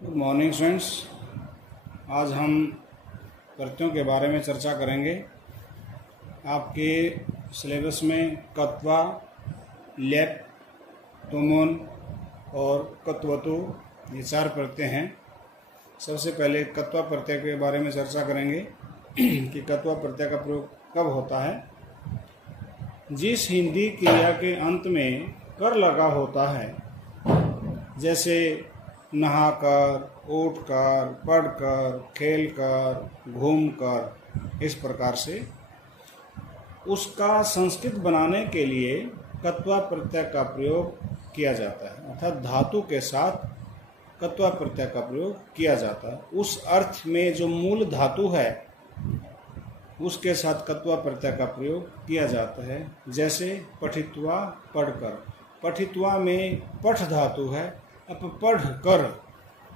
Good morning students. आज हम प्रत्ययों के बारे में चर्चा करेंगे। आपके सिलेबस में कत्वा, लेप, तुमुन और कत्वतु ये 4 प्रत्यय हैं। सबसे पहले कत्वा प्रत्यय के बारे में चर्चा करेंगे कि कत्वा प्रत्यय का प्रयोग कब होता है। जिस हिंदी क्रिया के अंत में कर लगा होता है, जैसे नहाकर, उठकर, पढ़कर, खेलकर, घूमकर, इस प्रकार से उसका संस्कृत बनाने के लिए कत्वा प्रत्यय का प्रयोग किया जाता है। अर्थात धातु के साथ कत्वा प्रत्यय का प्रयोग किया जाता है। उस अर्थ में जो मूल धातु है उसके साथ कत्वा प्रत्यय का प्रयोग किया जाता है। जैसे पठित्वा, पढ़कर। पठित्वा में पठ धातु है। अब पढ़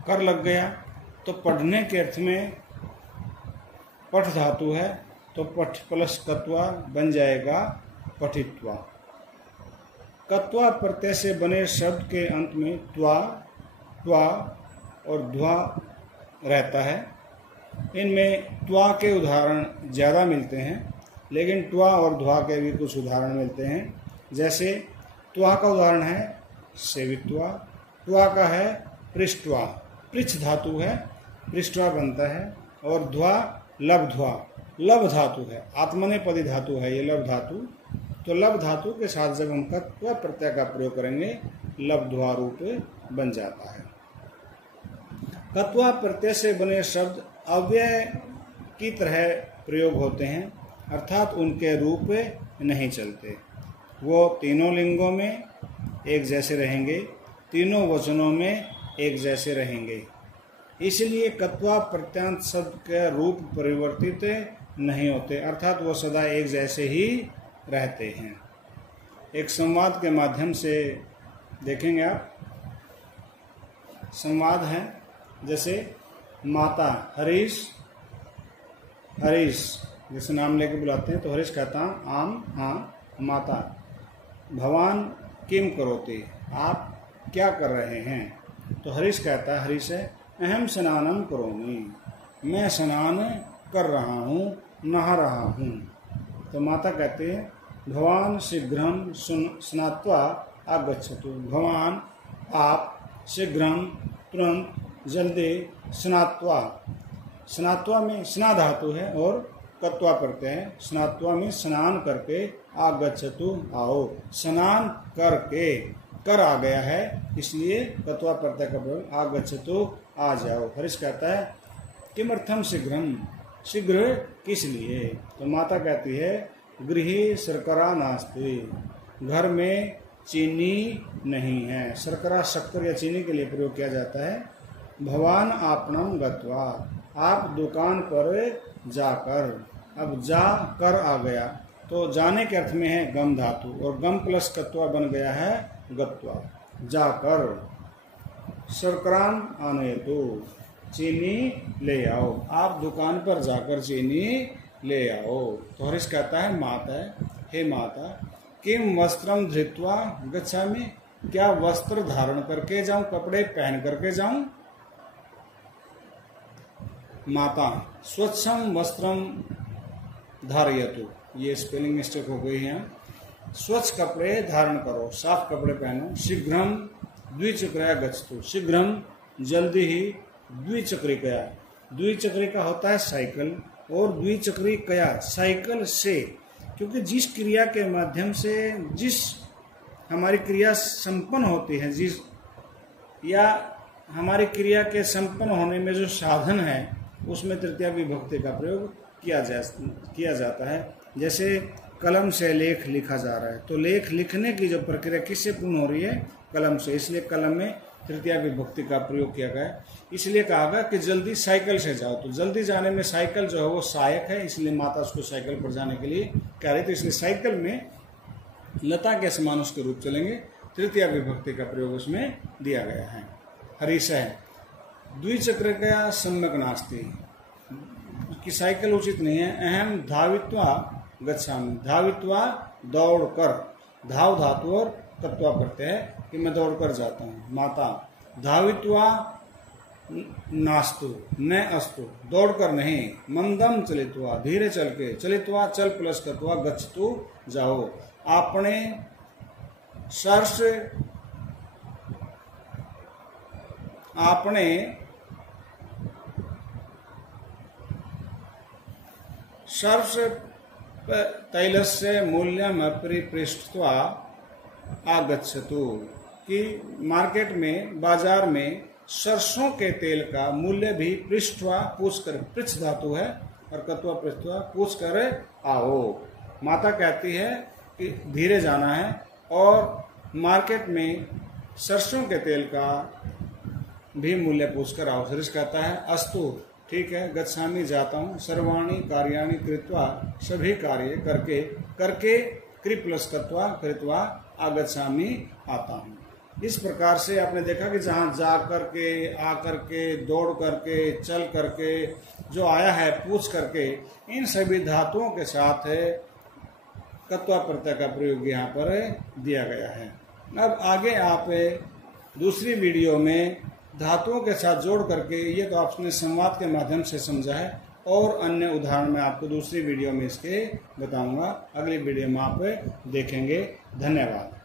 कर लग गया तो पढ़ने के अर्थ में पठ धातु है, तो पठ प्लस कत्वा बन जाएगा पठित्वा। कत्वा प्रत्यय से बने शब्द के अंत में त्वा, ट्वा और ध्वा रहता है। इनमें त्वा के उदाहरण ज़्यादा मिलते हैं, लेकिन ट्वा और ध्वा के भी कुछ उदाहरण मिलते हैं। जैसे त्वा का उदाहरण है सेवित्वा, ट्वा का है पृष्ठवा, पृच्छ धातु है, पृष्ठवा बनता है। और ध्वा लब्ध्वा, लब धातु है, आत्मनेपदी धातु है ये लब धातु। तो लब धातु के साथ जब हम कत्वा प्रत्यय का प्रयोग करेंगे लब्ध्वा रूप बन जाता है। कत्वा प्रत्यय से बने शब्द अव्यय की तरह प्रयोग होते हैं, अर्थात उनके रूप नहीं चलते। वो तीनों लिंगों में एक जैसे रहेंगे, तीनों वचनों में एक जैसे रहेंगे। इसलिए कत्वा प्रत्यांत शब्द के रूप परिवर्तित नहीं होते, अर्थात वो सदा एक जैसे ही रहते हैं। एक संवाद के माध्यम से देखेंगे आप। संवाद है जैसे माता हरीश, हरीश जैसे नाम लेके बुलाते हैं तो हरीश कहता आम हाँ माता। भवान किम करोति, आप क्या कर रहे हैं। तो हरीश कहता है, हरीश है अहम स्नानम करोमि, मैं स्नान कर रहा हूँ, नहा रहा हूँ। तो माता कहते हैं भवान शीघ्रम स्नात्वा आगच्छतु, भवान आप शीघ्रम तुरंत जल्दी स्नात्वा। स्नात्वा में स्ना धातु है और कत्वा प्रत्यय है। स्नात्वा में स्नान करके, आगच्छतु आओ, स्नान करके, कर आ गया है इसलिए कत्वा प्रत्यय का प्रयोग आगच्छतु आ जाओ। हरीश कहता है किमर्थम शीघ्रम, शीघ्र किस लिए। तो माता कहती है गृहे शर्करा नास्ति, घर में चीनी नहीं है। शर्करा शक्कर या चीनी के लिए प्रयोग किया जाता है। भवान आपणम गत्वा, आप दुकान पर जाकर। अब जा कर आ गया तो जाने के अर्थ में है गम धातु और गम प्लस कत्वा बन गया है गत्वा, जाकर। शर्कराम आनयतु, चीनी ले आओ, आप दुकान पर जाकर चीनी ले आओ। तो हरीश कहता है माता, हे माता किम वस्त्रम धृत्वा गच्छामि, क्या वस्त्र धारण करके जाऊं, कपड़े पहन करके जाऊं। माता स्वच्छम वस्त्रम धारयतु, ये स्पेलिंग मिस्टेक हो गई है। स्वच्छ कपड़े धारण करो, साफ कपड़े पहनो। शीघ्रम द्विचक्रिया गच्छतु, शीघ्रम जल्दी ही। द्विचक्रिकया, द्विचक्रिका होता है साइकिल और द्विचक्रिकया साइकिल से, क्योंकि जिस क्रिया के माध्यम से जिस हमारी क्रिया संपन्न होती है, जिस या हमारी क्रिया के संपन्न होने में जो साधन है उसमें तृतीया विभक्ति का प्रयोग किया जाता है। जैसे कलम से लेख लिखा जा रहा है तो लेख लिखने की जो प्रक्रिया किससे पूर्ण हो रही है, कलम से, इसलिए कलम में तृतीया विभक्ति का प्रयोग किया गया है। इसलिए कहा गया कि जल्दी साइकिल से जाओ, तो जल्दी जाने में साइकिल जो है वो सहायक है, इसलिए माता उसको साइकिल पर जाने के लिए कह रही। तो इसलिए साइकिल में लता के समान उसके रूप चलेंगे, तृतीया विभक्ति का प्रयोग उसमें दिया गया है। हरीश है द्विचक्रिका सम्यक नास्ति, कि साइकिल उचित नहीं है। अहम धावित्वा गच्छामि, धावित्वा दौड़ कर, धाव धातु और तत्वा प्रत्यय है कि मैं दौड़ कर जाता हूँ। माता धावित्वा नास्तु न अस्तु, दौड़कर नहीं, मंदम चलित्वा, धीरे चल के, चलित्वा चल प्लस कत्वा, गच्छतु जाओ, आपने सर्ष आपने सर्ष तैलस्य मूल्यम परिपृष्टत्वा आगच्छतु, कि मार्केट में, बाजार में सरसों के तेल का मूल्य भी पृष्ठवा पूछ कर, पृष्ठ धातु है और कत्वा पृष्ठवा पूछ कर आओ। माता कहती है कि धीरे जाना है और मार्केट में सरसों के तेल का भी मूल्य पूछ कर आओ। सरिस कहता है अस्तु, ठीक है, गच्छामि जाता हूँ, सर्वाणि कार्याणि कृत्वा, सभी कार्य करके, करके कृ प्लस कत्वा कृत्वा आगच्छामि आता हूँ। इस प्रकार से आपने देखा कि जहाँ जा करके, आ करके, दौड़ करके, चल करके, जो आया है पूछ करके, इन सभी धातुओं के साथ कत्वा प्रत्यय का प्रयोग यहाँ पर दिया गया है। अब आगे आप दूसरी वीडियो में धातुओं के साथ जोड़ करके, ये तो आपने संवाद के माध्यम से समझा है, और अन्य उदाहरण मैं आपको दूसरी वीडियो में इसके बताऊंगा। अगली वीडियो में आप देखेंगे। धन्यवाद।